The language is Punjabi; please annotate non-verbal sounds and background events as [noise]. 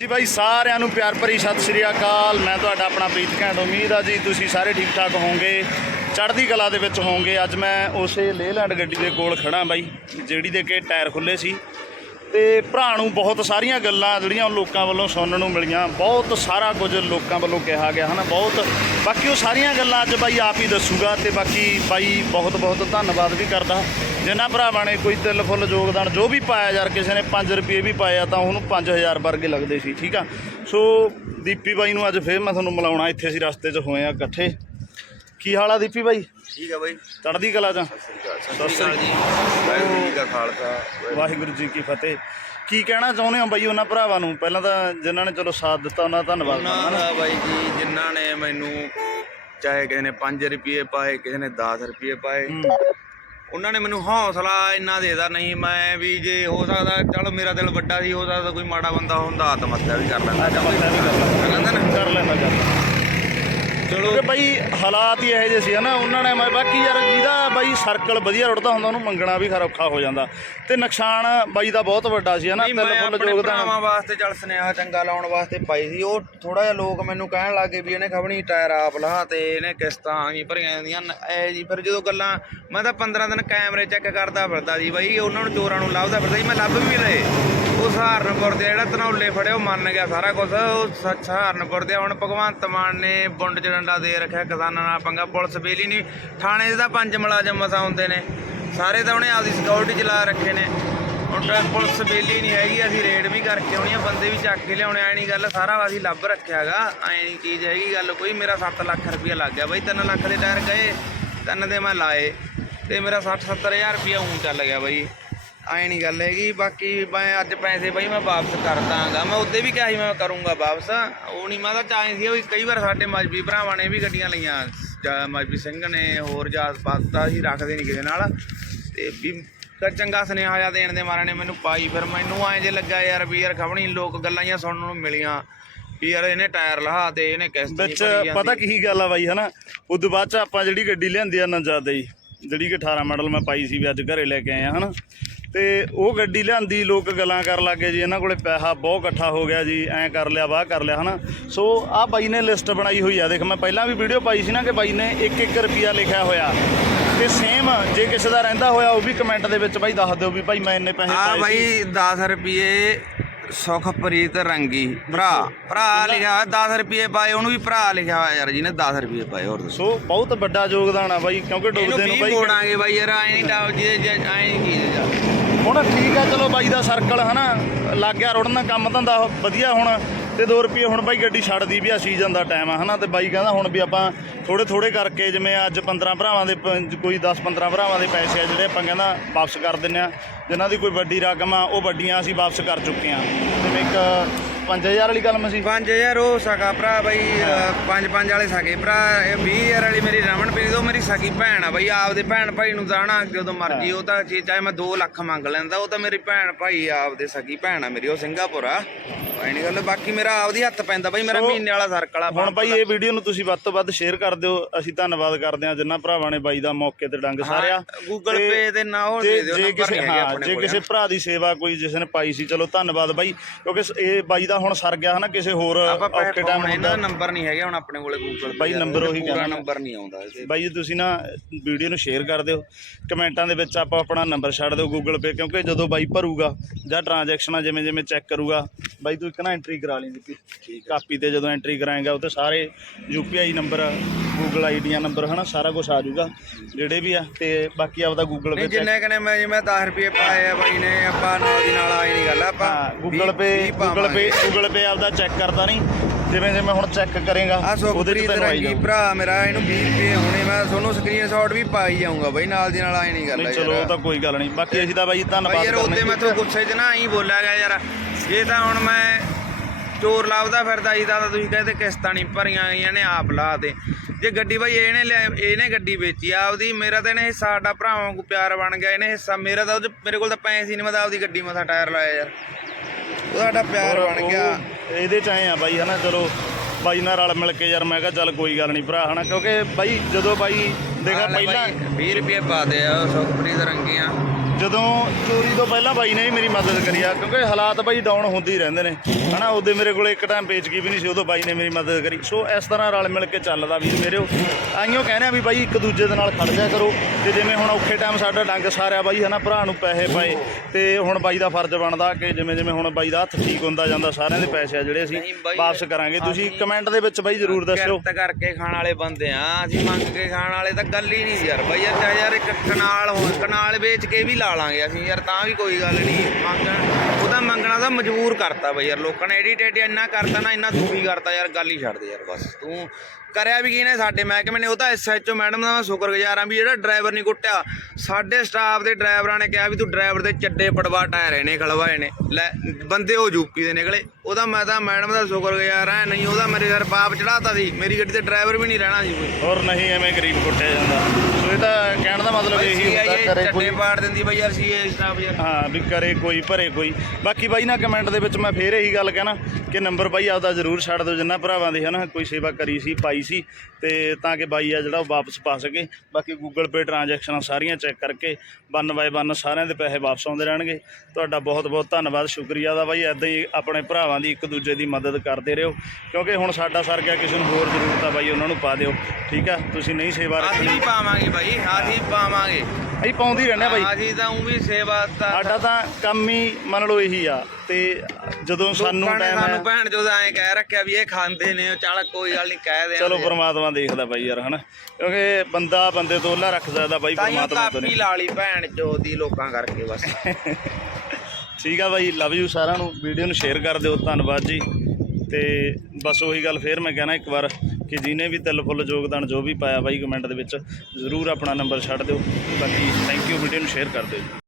ਜੀ ਬਾਈ, ਸਾਰਿਆਂ ਨੂੰ ਪਿਆਰ ਭਰੀ ਸਤਿ ਸ੍ਰੀ ਅਕਾਲ। ਮੈਂ ਤੁਹਾਡਾ ਆਪਣਾ ਪ੍ਰੀਤ ਘੈਂਟ, ਉਮੀਦ ਆ ਜੀ ਤੁਸੀਂ ਸਾਰੇ ਠੀਕ ਠਾਕ ਹੋਵੋਗੇ। ਚੜ੍ਹਦੀ ਕਲਾ ਦੇ ਵਿੱਚ ਹੋਵੋਗੇ। ਅੱਜ ਮੈਂ ਉਸੇ ਲੇਲੈਂਡ ਗੱਡੀ ਦੇ ਕੋਲ ਖੜਾ ਬਾਈ, ਜਿਹੜੀ ਦੇ ਕੇ ਟਾਇਰ ਖੁੱਲੇ ਸੀ। ਤੇ ਭਰਾ ਨੂੰ ਬਹੁਤ ਸਾਰੀਆਂ ਗੱਲਾਂ ਜਿਹੜੀਆਂ ਲੋਕਾਂ ਵੱਲੋਂ ਸੁਣਨ ਨੂੰ ਮਿਲੀਆਂ। ਬਹੁਤ ਸਾਰਾ ਕੁਝ ਲੋਕਾਂ ਵੱਲੋਂ ਕਿਹਾ ਗਿਆ, ਹਨਾ? ਬਹੁਤ। ਬਾਕੀ ਉਹ ਸਾਰੀਆਂ ਗੱਲਾਂ ਅੱਜ ਬਾਈ ਆਪ ਹੀ ਦੱਸੂਗਾ ਤੇ ਬਾਕੀ ਬਾਈ ਬਹੁਤ ਬਹੁਤ ਧੰਨਵਾਦ ਵੀ ਕਰਦਾ। ਜਿਨ੍ਹਾਂ ਭਰਾਵਾਂ ਨੇ ਕੋਈ ਤਿਲ ਫੁੱਲ ਯੋਗਦਾਨ ਜੋ ਵੀ ਪਾਇਆ ਯਾਰ ਕਿਸੇ ਨੇ 5 ਰੁਪਏ ਵੀ ਪਾਏ ਆ ਤਾਂ ਉਹਨੂੰ 5000 ਵਰਗੇ ਲੱਗਦੇ ਸੀ ਠੀਕ ਆ? ਸੋ ਦੀਪੀ ਬਾਈ ਨੂੰ ਅੱਜ ਫੇਰ ਮੈਂ ਤੁਹਾਨੂੰ ਮਿਲਾਉਣਾ ਇੱਥੇ ਅਸੀਂ ਰਸਤੇ 'ਚ ਹੋਏ ਆ ਇਕੱਠੇ। ਕੀ ਹਾਲ ਆ ਦੀਪੀ ਬਾਈ? ਠੀਕ ਹੈ ਬਾਈ। ਚੜ੍ਹਦੀ ਕਲਾ ਜਾਂ। ਸਤਿ ਸ੍ਰੀ ਜੀ। ਵਾਹਿਗੁਰੂ ਜੀ ਕਾ ਖਾਲਸਾ ਵਾਹਿਗੁਰੂ ਜੀ ਕੀ ਫਤਿਹ। ਕੀ ਕਹਿਣਾ ਚਾਹੁੰਦੇ ਹੋ ਬਾਈ ਉਹਨਾਂ ਭਰਾਵਾਂ ਨੂੰ? ਪਹਿਲਾਂ ਤਾਂ ਜਿਨ੍ਹਾਂ ਨੇ ਚਲੋ ਸਾਥ ਦਿੱਤਾ ਉਹਨਾਂ ਦਾ ਧੰਨਵਾਦ ਕਰਨਾ ਦਾ ਬਾਈ ਜੀ ਜਿਨ੍ਹਾਂ ਨੇ ਮੈਨੂੰ ਚਾਹੇ ਕਿਸੇ ਨੇ 5 ਰੁਪਏ ਪਾਏ ਕਿਸੇ ਨੇ 10 ਰੁਪਏ ਪਾਏ ਉਹਨਾਂ ਨੇ ਮੈਨੂੰ ਹੌਸਲਾ ਇੰਨਾ ਦੇਦਾ ਨਹੀਂ ਮੈਂ ਵੀ ਜੇ ਹੋ ਸਕਦਾ ਚਲੋ ਮੇਰਾ ਦਿਲ ਵੱਡਾ ਸੀ ਹੋ ਸਕਦਾ ਕੋਈ ਮਾੜਾ ਬੰਦਾ ਹੁੰਦਾ ਆਤਮ ਹੱਤਿਆ ਵੀ ਕਰ ਲੈਂਦਾ। ਕਹਿੰਦਾ ਨਾ? ਕਰ ਲੈਂਦਾ ਕਰ ਕਿ ਬਾਈ ਹਾਲਾਤ ਹੀ ਇਹੋ ਜਿਹੇ ਸੀ ਹਨਾ ਉਹਨਾਂ ਨੇ ਮੈਂ ਬਾਕੀ ਯਾਰ ਜਿਹਦਾ ਬਾਈ ਸਰਕਲ ਵਧੀਆ ਰੁੜਦਾ ਹੁੰਦਾ ਉਹਨੂੰ ਮੰਗਣਾ ਵੀ ਖਰ ਔਖਾ ਹੋ ਜਾਂਦਾ। ਤੇ ਨੁਕਸਾਨ ਬਾਈ ਦਾ ਬਹੁਤ ਵੱਡਾ ਸੀ ਹਨਾ ਤਿਲ ਫੁੱਲ ਯੋਗਦਾਨ। ਵਾਸਤੇ ਚੱਲ ਸੁਨੇਹਾ ਚੰਗਾ ਲਾਉਣ ਵਾਸਤੇ ਪਾਈ ਸੀ ਉਹ ਥੋੜਾ ਜਿਹਾ ਲੋਕ ਮੈਨੂੰ ਕਹਿਣ ਲੱਗੇ ਵੀ ਇਹਨੇ ਖਬਣੀ ਟਾਇਰ ਆਪ ਲਾ ਤੇ ਇਹਨੇ ਕਿਸ਼ਤਾਂ ਵੀ ਭਰੀਆਂ ਜਾਂਦੀਆਂ। ਐ ਜੀ ਫਿਰ ਜਦੋਂ ਗੱਲਾਂ ਮੈਂ ਤਾਂ 15 ਦਿਨ ਕੈਮਰੇ ਚੈੱਕ ਕਰਦਾ ਫਿਰਦਾ ਸੀ ਬਾਈ ਉਹਨਾਂ ਨੂੰ ਚੋਰਾਂ ਨੂੰ ਲੱਭਦਾ ਫਿਰਦਾ ਸੀ ਮੈਂ ਲੱਭ ਵੀ ਲਏ ਉਹ ਸਹਾਰਨਪੁਰ ਦੇ ਜਿਹੜਾ ਧਨੌਲੇ ਫੜਿਆ, ਉਹ ਮੰਨ ਗਿਆ ਸਾਰਾ ਕੁਝ ਉਹ ਸ- ਸਹਾਰਨਪੁਰ ਦੇ ਹੁਣ ਭਗਵੰਤ ਮਾਨ ਨੇ ਬੁੰਡ ਚ ਡੰਡਾ ਦੇ ਰੱਖਿਆ, ਕਿਸਾਨਾਂ ਨਾਲ ਪੰਗਾ, ਪੁਲਿਸ ਬੇਲੀ ਨਹੀਂ। ਥਾਣੇ ਦੇ ਤਾਂ ਪੰਜ ਮੁਲਾਜ਼ਮ ਮਸਾ ਹੁੰਦੇ ਨੇ। ਸਾਰੇ ਤਾਂ ਉਹਨੇ ਆਪਦੀ ਸਿਕਿਉਰਿਟੀ ਚਲਾ ਰੱਖੇ ਨੇ। ਹੁਣ ਤਾਂ ਪੁਲਿਸ ਬੇਲੀ ਨਹੀਂ ਹੈਗੀ, ਅਸੀਂ ਰੇਡ ਵੀ ਕਰਕੇ ਆਉਣੀ ਆ, ਬੰਦੇ ਵੀ ਚੱਕ ਕੇ ਲਿਆਉਣੇ ਆ ਨਹੀਂ ਗੱਲ, ਸਾਰਾ ਅਸੀਂ ਲੱਭ ਰੱਖਿਆਗਾ ਐ ਨਹੀਂ ਚੀਜ਼ ਹੈਗੀ ਗੱਲ ਕੋਈ, ਮੇਰਾ 7 ਲੱਖ ਰੁਪਇਆ ਲੱਗ ਗਿਆ ਬਾਈ 3 ਲੱਖ ਦੇ ਟਾਇਰ ਗਏ, ਤਿੰਨ ਦੇ ਮੈਂ ਲਾਏ। ਤੇ ਮੇਰਾ 60 70000 ਰੁਪਇਆ ਉਂ ਚੱਲ ਗਿਆ ਬਾਈ। ਐ ਨਹੀਂ ਗੱਲ ਹੈਗੀ ਬਾਕੀ ਮੈਂ ਅੱਜ ਪੈਸੇ ਬਈ ਮੈਂ ਵਾਪਸ ਕਰ ਦਾਂਗਾ। ਮੈਂ ਉੱਤੇ ਵੀ ਕਿਹਾ ਸੀ ਮੈਂ ਕਰੂੰਗਾ ਵਾਪਸ। ਉਹ ਨਹੀਂ ਮੈਂ ਤਾਂ ਚਾਹੀ ਸੀ ਵੀ ਕਈ ਵਾਰ ਸਾਡੇ ਮਜਬੀ ਭਰਾਵਾਂ ਨੇ ਵੀ ਗੱਡੀਆਂ ਲਈਆਂ। ਜਾਂ ਮਜਬੀ ਸਿੰਘ ਨੇ ਹੋਰ ਜਾਤ ਪਾਤ ਅਸੀਂ ਰੱਖਦੇ ਨਹੀਂ ਕਿਸੇ ਨਾਲ। ਤੇ ਵੀ ਤਾਂ ਚੰਗਾ ਸੁਨੇਹਾ ਜਿਹਾ ਦੇਣ ਦੇ ਮਾਰੇ ਨੇ ਮੈਨੂੰ ਪਾਈ। ਫਿਰ ਮੈਨੂੰ ਐਂ ਜੇ ਲੱਗਾ ਯਾਰ ਵੀ ਯਾਰ ਖਬਣੀ ਲੋਕ ਗੱਲਾਂ ਜਿਹੀਆਂ ਸੁਣਨ ਨੂੰ ਮਿਲੀਆਂ। ਵੀ ਯਾਰ ਇਹਨੇ ਟਾਇਰ ਲਹਾ ਤੇ ਇਹਨੇ ਕਿਸ਼ਤ ਨਹੀਂ ਵਿੱਚ ਪਤਾ ਕੀ ਗੱਲ ਆ ਬਾਈ ਹਨਾ? ਉਦੋਂ ਬਾਅਦ ਚ ਆਪਾਂ ਜਿਹੜੀ ਗੱਡੀ ਲਿਆਂਦੀ ਆ ਨੰਜਾਦੇ ਹੀ ਜਿਹੜੀ ਕਿ 18 ਮਾਡਲ ਮੈਂ ਪਾਈ ਸੀ ਵੀ ਅੱਜ ਘਰੇ ਲੈ ਕੇ ਆਏ ਆ ਹਨਾ? ਤੇ ਉਹ ਗੱਡੀ ਲਿਆਂਦੀ ਲੋਕ ਗੱਲਾਂ ਕਰਨ ਲੱਗੇ ਜੀ ਇਹਨਾਂ ਕੋਲੇ ਪੈਸਾ ਬਹੁਤ ਇਕੱਠਾ ਹੋ ਗਿਆ ਜੀ ਐਂ ਕਰ ਲਿਆ ਵਾਹ ਕਰ ਲਿਆ ਹਨਾ। ਸੋ ਆਹ ਬਾਈ ਨੇ ਲਿਸਟ ਬਣਾਈ ਹੋਈ ਆ ਦੇਖ ਮੈਂ ਪਹਿਲਾਂ ਵੀ ਵੀਡੀਓ ਪਾਈ ਸੀ ਨਾ ਕਿ ਬਾਈ ਨੇ 1-1 ਰੁਪਿਆ ਲਿਖਿਆ ਹੋਇਆ। ਤੇ ਸੇਮ ਜੇ ਕਿਸੇ ਦਾ ਰਹਿੰਦਾ ਹੋਇਆ ਉਹ ਵੀ ਕਮੈਂਟ ਦੇ ਵਿੱਚ ਬਾਈ ਦੱਸ ਦਿਓ ਵੀ ਭਾਈ ਮੈਂ ਇੰਨੇ ਪੈਸੇ ਆ ਸੀ ਬਾਈ 10 ਰੁਪਏ ਸੁਖਪ੍ਰੀਤ ਰੰਗੀ ਭਰਾ ਭਰਾ ਲਿਖਿਆ ਹੋਇਆ 10 ਰੁਪਏ ਪਾਏ ਉਹਨੂੰ ਵੀ ਭਰਾ ਲਿਖਿਆ ਹੋਇਆ ਯਾਰ ਜਿਹਨੇ 10 ਰੁਪਏ ਪਾਏ ਹੋਰ ਦੱਸੋ। ਸੋ ਬਹੁਤ ਵੱਡਾ ਯੋਗਦਾਨ ਆ ਬਾਈ ਕਿਉਂਕਿ ਇਹਨੂੰ ਡੁੱਬਦੇ ਨੂੰ ਵੀ ਬਾਈ ਮੋੜਾਂਗੇ ਬਾਈ ਯਾਰ ਐ ਨਹੀਂ ਡਾਉ ਜੀ ਐ ਨਹੀਂ ਕੀ ਯਾਰ। ਹੁਣ ਠੀਕ ਆ, ਚਲੋ ਬਾਈ ਦਾ ਸਰਕਲ ਹਨਾ, ਲੱਗ ਗਿਆ ਰੁੜਨ, ਕੰਮ ਧੰਦਾ ਵਧੀਆ ਹੁਣ, ਤੇ 2 ਰੁਪਏ ਹੁਣ ਬਾਈ ਗੱਡੀ ਛੱਡਦੀ ਵੀ ਆ ਸੀਜ਼ਨ ਦਾ ਟਾਈਮ ਆ, ਹਨਾ, ਤੇ ਬਾਈ ਕਹਿੰਦਾ ਹੁਣ ਵੀ ਆਪਾਂ ਥੋੜੇ ਥੋੜੇ ਕਰਕੇ ਜਿਵੇਂ ਅੱਜ 15 ਭਰਾਵਾਂ ਦੇ ਪ- ਕੋਈ 10 15 ਭਰਾਵਾਂ ਦੇ ਪੈਸੇ ਆ ਜਿਹੜੇ ਆਪਾਂ ਕਹਿੰਦਾ ਵਾਪਸ ਕਰ ਦਿੰਨੇ ਆ, ਜਿਨ੍ਹਾਂ ਦੀ ਕੋਈ ਵੱਡੀ ਰਕਮ ਆ, ਉਹ ਵੱਡੀਆਂ ਅਸੀਂ ਵਾਪਸ ਕਰ ਚੁੱਕੇ ਆ। ਜਿਵੇਂ ਇੱਕ 5000 ਵਾਲੀ ਗੱਲ ਮਸੀ? ਸੀ 5000 ਉਹ ਸਕਾ ਭਰਾ ਬਾਈ 5-5 ਵਾਲੇ ਸਕੇ ਭਰਾ, ਇਹ 20000 ਵਾਲੀ ਮੇਰੀ ਰਮਨਪ੍ਰੀਤ ਉਹ ਮੇਰੀ ਸਕੀ ਭੈਣ ਆ ਬਾਈ, ਆਪਦੇ ਭੈਣ ਭਾਈ ਨੂੰ ਦਾਣਾ ਜਦੋਂ ਮਰਜ਼ੀ, ਉਹ ਤਾਂ ਜੇ ਚਾਹੇ ਮੈਂ 2 ਲੱਖ ਮੰਗ ਲੈਂਦਾ, ਉਹ ਤਾਂ ਮੇਰੀ ਭੈਣ ਭਾਈ ਆਪਦੇ ਸਕੀ ਭੈਣ ਆ ਮੇਰੀ, ਉਹ ਸਿੰਗਾਪੁਰ ਆ। ਐ ਨਹੀਂ ਗੱਲ ਬਾਕੀ ਮੇਰਾ ਆਪਦੀ ਹੱਥ ਪੈਂਦਾ ਬਾਈ ਮੇਰਾ ਮਹੀਨੇ ਵਾਲਾ ਸਰਕਲ ਆ ਹੁਣ ਬਾਈ ਇਹ ਵੀਡੀਓ ਨੂੰ ਤੁਸੀਂ ਵੱਧ ਤੋਂ ਵੱਧ ਸ਼ੇਅਰ ਕਰ ਦਿਓ। ਅਸੀਂ ਧੰਨਵਾਦ ਕਰਦੇ ਹਾਂ ਜਿਨ੍ਹਾਂ ਭਰਾਵਾਂ ਨੇ ਬਾਈ ਦਾ ਮੌਕੇ ਤੇ ਡੰਗ ਸਾਰਿਆ। ਗੂਗਲ ਪੇ ਤੇ ਨਾ ਉਹ ਦੇ ਦਿਓ ਜੇ ਨੰਬਰ ਹੈਗੇ ਹਾਂ ਆਪਣੇ ਜੇ ਕਿਸੇ ਭਰਾ ਦੀ ਸੇਵਾ ਕੋਈ ਜਿਸ ਨੇ ਪਾਈ ਸੀ ਚਲੋ ਧੰਨਵਾਦ ਬਾਈ। ਕਿਉਂਕਿ ਇਹ ਬਾਈ ਦਾ ਹੁਣ ਸਰ ਗਿਆ ਹਨਾ ਕਿਸੇ ਹੋਰ ਪੈਸੇ ਟਾਈਮ ਹੁੰਦਾ। ਨੰਬਰ ਨਹੀਂ ਹੈਗਾ ਹੁਣ ਆਪਣੇ ਕੋਲੇ ਗੂਗਲ ਬਾਈ ਨੰਬਰ ਉਹੀ ਪੂਰਾ ਕਹਿਣਾ। ਨੰਬਰ ਨਹੀਂ ਆਉਂਦਾ ਬਾਈ ਤੁਸੀਂ ਨਾ ਵੀਡੀਓ ਨੂੰ ਸ਼ੇਅਰ ਕਰ ਦਿਓ। ਕਮੈਂਟਾਂ ਦੇ ਵਿੱਚ ਆਪਾਂ ਆਪਣਾ ਨੰਬਰ ਛੱਡ ਦਿਓ ਗੂਗਲ ਪੇ ਕਿਉਂਕਿ ਜਦੋਂ ਬਾਈ ਭਰੂਗਾ ਜਾਂ ਟ੍ਰਾਂਜੈਕਸ਼ਨਾਂ ਜਿਵੇਂ ਜਿਵੇਂ ਚੈੱਕ ਕਰੂਗਾ ਬਾਈ ਤੂੰ ਇੱਕ ਨਾ ਐਂਟਰੀ ਕਰਾ ਲਈ ਦਿੱਤੀ ਕਾਪੀ ਤੇ ਜਦੋਂ ਐਂਟਰੀ ਕਰਾਏਗਾ ਉਹ ਤੇ ਸਾਰੇ ਯੂਪੀਆਈ ਨੰਬਰ ਗੂਗਲ ਆਈਡੀਆਂ ਨੰਬਰ ਹਨਾ ਸਾਰਾ ਕੁਝ ਆ ਜਾਊਗਾ ਜਿਹੜੇ ਵੀ ਆ ਤੇ ਬਾਕੀ ਆਪਦਾ ਗੂਗਲ ਪੇ ਜਿੰਨੇ ਕਨੇ ਮੈਂ ਜਿਵੇਂ 10 ਰੁਪਏ ਪਾਏ ਆ ਬਾਈ ਨੇ ਆਪਾਂ ਨਾਲ ਦੀ ਨਾਲ ਆਈ ਨਹੀਂ ਗੱਲ ਆਪਾਂ Google Pay Google. Pay Google Pay ਆਪਦਾ ਚੈੱਕ ਕਰਦਾ ਨਹੀਂ। ਜਿਵੇਂ ਜਿਵੇਂ ਹੁਣ ਚੈੱਕ ਕਰੇਗਾ ਆ ਸੁਖਪ੍ਰੀਤ ਰੰਗੀ। ਭਰਾ ਮੇਰਾ ਇਹਨੂੰ 20 ਰੁਪਏ ਹੋਣੇ ਮੈਂ ਤੁਹਾਨੂੰ ਸਕਰੀਨਸ਼ਾਟ ਵੀ ਪਾਈ ਜਾਊਂਗਾ ਬਾਈ ਨਾਲ ਦੀ ਨਾਲ ਆਈ ਨਹੀਂ ਯਾਰ। ਚਲੋ ਉਹ ਤਾਂ ਕੋਈ ਗੱਲ ਨਹੀਂ। ਬਾਕੀ ਅਸੀਂ ਤਾਂ ਬਾਈ ਧੰਨਵਾਦ ਯਾਰ ਉਹਦੇ ਕਰਨੇ। ਮੈਂ ਤੋਂ ਗੁੱਸੇ 'ਚ ਨਾ ਆਈ ਬੋਲਿਆ ਗਿਆ ਯਾਰ। ਇਹ ਤਾਂ ਹੁਣ ਮੈਂ ਚੋਰ ਲੱਭਦਾ ਫਿਰਦਾ ਸੀ ਤਾਂ ਤੁਸੀਂ ਕਹਿੰਦੇ ਕਿਸ਼ਤਾਂ ਨਹੀਂ ਭਰੀਆਂ ਗਈਆਂ ਨੇ ਆਪ ਲਾ ਤੇ। ਜੇ ਗੱਡੀ ਬਾਈ ਇਹਨੇ ਇਹਨੇ ਗੱਡੀ ਵੇਚੀ ਆਪਦੀ ਮੇਰਾ ਤਾਂ ਇਹਨੇ ਹਿੱਸਾ ਸਾਡਾ ਭਰਾਵਾਂ ਕੋ ਪਿਆਰ ਬਣ ਗਿਆ ਇਹਨੇ ਹਿੱਸਾ ਮੇਰਾ ਤਾਂ ਮੇਰੇ ਕੋਲ ਤਾਂ ਪੈਸੇ ਨਹੀਂ ਮੈਂ ਤਾਂ ਆਪਦੀ ਗੱਡੀ ਮਥਾ ਟਾਇਰ ਲਾਇਆ ਯਾਰ। ਉਹ ਸਾਡਾ ਪਿਆਰ ਬਣ ਗਿਆ। ਇਹਦੇ ਚ ਆਏ ਆ ਬਾਈ ਹਨਾ? ਚਲੋ ਬਾਈ ਨਾਲ ਰਲ ਮਿਲ ਕੇ ਯਾਰ ਮੈਂ ਕਿਹਾ ਚੱਲ ਕੋਈ ਗੱਲ ਨਹੀਂ ਭਰਾ ਹਨਾ? ਕਿਉਂਕਿ ਬਾਈ ਜਦੋਂ ਬਾਈ ਦੇਖਾ ਪਹਿਲਾਂ ਬਾਈ, 20 ਰੁਪਏ ਪਾ ਦੇ ਆ ਸੁਖਪ੍ਰੀਤ ਰੰਗੀਆਂ। ਜਦੋਂ ਚੋਰੀ ਤੋਂ ਪਹਿਲਾਂ ਬਾਈ ਨੇ ਵੀ ਮੇਰੀ ਮਦਦ ਕਰੀ ਆ ਕਿਉਂਕਿ ਹਾਲਾਤ ਬਾਈ ਡਾਊਨ ਹੁੰਦੇ ਹੀ ਰਹਿੰਦੇ ਨੇ। ਹਨਾ ਉਹਦੇ ਮੇਰੇ ਕੋਲ ਇੱਕ ਟਾਈਮ ਵੇਚਕੀ ਵੀ ਨਹੀਂ ਸੀ ਉਦੋਂ ਬਾਈ ਨੇ ਮੇਰੀ ਮਦਦ ਕਰੀ। ਸੋ ਇਸ ਤਰ੍ਹਾਂ ਰਲ ਮਿਲ ਕੇ ਚੱਲਦਾ ਵੀਰ ਮੇਰੇ ਆਈਓ ਕਹਿੰਦੇ ਆ ਵੀ ਬਾਈ ਇੱਕ ਦੂਜੇ ਦੇ ਨਾਲ ਖੜ ਜਾ ਕਰੋ। ਤੇ ਜਿਵੇਂ ਹੁਣ ਔਖੇ ਟਾਈਮ ਸਾਡਾ ਡੰਗ ਸਾਰਿਆ ਬਾਈ ਹਨਾ ਭਰਾ ਨੂੰ ਪੈਸੇ ਪਾਏ ਤੇ ਹੁਣ ਬਾਈ ਦਾ ਫਰਜ਼ ਬਣਦਾ ਕਿ ਜਿਵੇਂ ਜਿਵੇਂ ਹੁਣ ਬਾਈ ਦਾ ਹੱਥ ਠੀਕ ਹੁੰਦਾ ਜਾਂਦਾ ਸਾਰਿਆਂ ਦੇ ਪੈਸੇ ਆ ਜਿਹੜੇ ਅਸੀਂ ਵਾਪਸ ਕਰਾਂਗੇ। ਤੁਸੀਂ ਕਮੈਂਟ ਦੇ ਵਿੱਚ ਬਾਈ ਜ਼ਰੂਰ ਦੱਸਿਓ। ਕਿਰਤ ਕਰਕੇ ਖਾਣ ਵਾਲੇ ਬੰਦੇ ਆ ਅਸੀਂ ਮੰਗ ਕੇ ਖਾਣ ਵਾਲੇ ਤਾਂ ਗੱਲ ਹੀ ਨਹੀਂ ਯਾਰ। ਬਾਈ ਚਾਹੇ ਯਾਰ ਇੱਕ ਕਨਾਲ ਹੋ ਕਨਾਲ ਵੇਚ ਕੇ ਵੀ ਲਾ ਲਾਂਗੇ ਅਸੀਂ ਯਾਰ, ਤਾਂ ਵੀ ਕੋਈ ਗੱਲ ਨਹੀਂ ਮੰਗਣ, ਉਹਦਾ ਮੰਗਣਾ ਤਾਂ ਮਜਬੂਰ ਕਰਤਾ ਬਈ ਯਾਰ, ਲੋਕਾਂ ਨੇ ਐਡੀ ਟੇਡੀ ਇੰਨਾ ਕਰਤਾ ਨਾ, ਇੰਨਾ ਦੁਖੀ ਕਰਤਾ ਯਾਰ, ਗੱਲ ਹੀ ਛੱਡ ਦੇ ਯਾਰ ਬਸ। ਤੂੰ ਕਰਿਆ ਵੀ ਕੀ ਨੇ ਸਾਡੇ ਮਹਿਕਮੇ ਨੇ ਉਹ ਤਾਂ ਐਸਐਚਓ ਮੈਡਮ ਦਾ ਮੈਂ ਸ਼ੁਕਰਗੁਜ਼ਾਰ ਹਾਂ ਵੀ ਜਿਹੜਾ ਡਰਾਈਵਰ ਨਹੀਂ ਕੁੱਟਿਆ। ਸਾਡੇ ਸਟਾਫ ਦੇ ਡਰਾਈਵਰਾਂ ਨੇ ਕਿਹਾ ਵੀ ਤੂੰ ਡਰਾਈਵਰ ਦੇ ਚੱਡੇ ਪੜਵਾ ਟਾਇਰ ਇਹਨੇ ਖਲਵਾਏ ਨੇ। ਲੈ ਬੰਦੇ ਉਹ ਯੂਪੀ ਦੇ ਨਿਕਲੇ। ਉਹਦਾ ਮੈਂ ਤਾਂ ਮੈਡਮ ਦਾ ਸ਼ੁਕਰਗੁਜ਼ਾਰ ਹਾਂ ਨਹੀਂ ਉਹਦਾ ਮੇਰੇ ਸਿਰ ਪਾਪ ਚੜਾਤਾ ਸੀ। ਮੇਰੀ ਗੱਡੀ ਤੇ ਡਰਾਈਵਰ ਵੀ ਨਹੀਂ ਰਹਿਣਾ ਸੀ ਕੋਈ। ਔਰ ਨਹੀਂ ਐਵੇਂ ਗਰੀਬ ਕੁੱਟਿਆ ਜਾਂਦਾ। ਸੋ ਇਹ ਤਾਂ ਕਹਿਣ ਦਾ ਮਤਲਬ ਇਹੀ ਹੁੰਦਾ ਕਰੇ ਚੱਡੇ ਕੋਈ ਪਾੜ ਦਿੰਦੀ ਬਈ ਯਾਰ ਸੀਏ ਸਟਾਫ ਯਾਰ। ਹਾਂ ਵੀ ਕਰੇ ਕੋਈ ਭਰੇ ਕੋਈ। ਬਾਕੀ ਬਾਈ ਨਾ ਕਮੈਂਟ ਦੇ ਵਿੱਚ ਮੈਂ ਫੇਰ ਇਹੀ ਗੱਲ ਕਹਿਣਾ ਕਿ ਨੰਬਰ ਬਾਈ ਆਪਦਾ ਜ਼ਰੂਰ ਛੱਡ ਦਿਓ ਜਿੰਨਾ ਭਰਾਵਾਂ ਦੇ ਹਨਾ ਕੋਈ ਸੇਵਾ ਕਰੀ ਸੀ ਪਾਈ ਸੀ ਤੇ ਤਾਂ ਕਿ ਬਾਈ ਆ ਜਿਹੜਾ ਉਹ ਵਾਪਸ ਪਾ ਸਕੇ। ਬਾਕੀ ਗੂਗਲ ਪੇ ਟ੍ਰਾਂਜੈਕਸ਼ਨਾਂ ਸਾਰੀਆਂ ਚੈੱਕ ਕਰਕੇ ਵਨ ਬਾਏ ਵਨ ਸਾਰਿਆਂ ਦੇ ਪੈਸੇ ਵਾਪਸ ਆਉਂਦੇ ਰਹਿਣਗੇ। ਤੁਹਾਡਾ ਬਹੁਤ ਬਹੁਤ ਧੰਨਵਾਦ, ਸ਼ੁਕਰੀਆ ਦਾ ਬਾਈ। ਐਦਾਂ ਹੀ ਆਪਣੇ ਭਰਾਵਾਂ ਦੀ ਇੱਕ ਦੂਜੇ ਦੀ ਮਦਦ ਕਰਦੇ ਰਹੋ। ਕਿਉਂਕਿ ਹੁਣ ਸਾਡਾ ਸਰ ਗਿਆ ਕਿਸੇ ਨੂੰ ਹੋਰ ਜ਼ਰੂਰਤ ਆ ਬਾਈ ਉਹਨਾਂ ਨੂੰ ਪਾ ਦਿਓ। ਠੀਕ ਆ? ਤੁਸੀਂ ਨਹੀਂ ਸੇਵਾ ਰੱਖਣੀ। ਪਾਵਾਂਗੇ ਬਾਈ ਅਸੀਂ ਪਾਵਾਂਗੇ। ਅਸੀਂ ਪਾਉਂਦੇ ਹੀ ਰਹਿੰਦੇ ਆ ਬਾਈ। ਅਸੀਂ ਤਾਂ ਉਹ ਵੀ ਸੇਵਾ ਤਾਂ ਸਾਡਾ ਤਾਂ ਕੰਮ ਹੀ ਮੰਨ ਲਓ ਇਹੀ ਆ ਤੇ ਜਦੋਂ ਸਾਨੂੰ ਲੋਕਾਂ ਨੇ ਟਾਈਮ ਸਾਨੂੰ ਹੈ ਭੈਣ ਚੋਦ ਐਂ ਕਹਿ ਰੱਖਿਆ ਵੀ ਇਹ ਖਾਂਦੇ ਨੇ ਚੱਲ ਕੋਈ ਗੱਲ ਨਹੀਂ ਕਹਿ ਦੇ ਚਲੋ ਪਰਮਾਤਮਾ ਦੇਖਦਾ ਬਾਈ ਯਾਰ ਹਨਾ? ਕਿਉਂਕਿ ਬੰਦਾ ਬੰਦੇ ਤੋਂ ਉਹਲਾ ਰੱਖ ਸਕਦਾ ਬਾਈ ਪਰਮਾਤਮਾ ਤੋਂ ਕਾਪੀ ਨਹੀਂ। ਲਾ ਲਈ ਭੈਣ ਚੋਦ ਦੀ ਲੋਕਾਂ ਕਰਕੇ ਬਸ। [laughs] ਠੀਕ ਆ ਬਾਈ ਲਵ ਯੂ ਸਾਰਿਆਂ ਨੂੰ। ਵੀਡੀਓ ਨੂੰ ਸ਼ੇਅਰ ਕਰ ਦਿਓ ਧੰਨਵਾਦ ਜੀ। ਤੇ ਬਸ ਉਹੀ ਗੱਲ ਫੇਰ ਮੈਂ ਕਹਿਣਾ ਇੱਕ ਵਾਰ। ਕਿ ਜਿਹਨੇ ਵੀ ਤਿਲ ਫੁੱਲ ਯੋਗਦਾਨ ਜੋ ਵੀ ਪਾਇਆ ਬਾਈ ਕਮੈਂਟ ਦੇ ਵਿੱਚ ਜ਼ਰੂਰ ਆਪਣਾ ਨੰਬਰ ਛੱਡ ਦਿਓ। ਬਾਕੀ ਥੈਂਕ ਯੂ ਵੀਡੀਓ ਨੂੰ ਸ਼ੇਅਰ ਕਰ ਦਿਓ। ਜੀ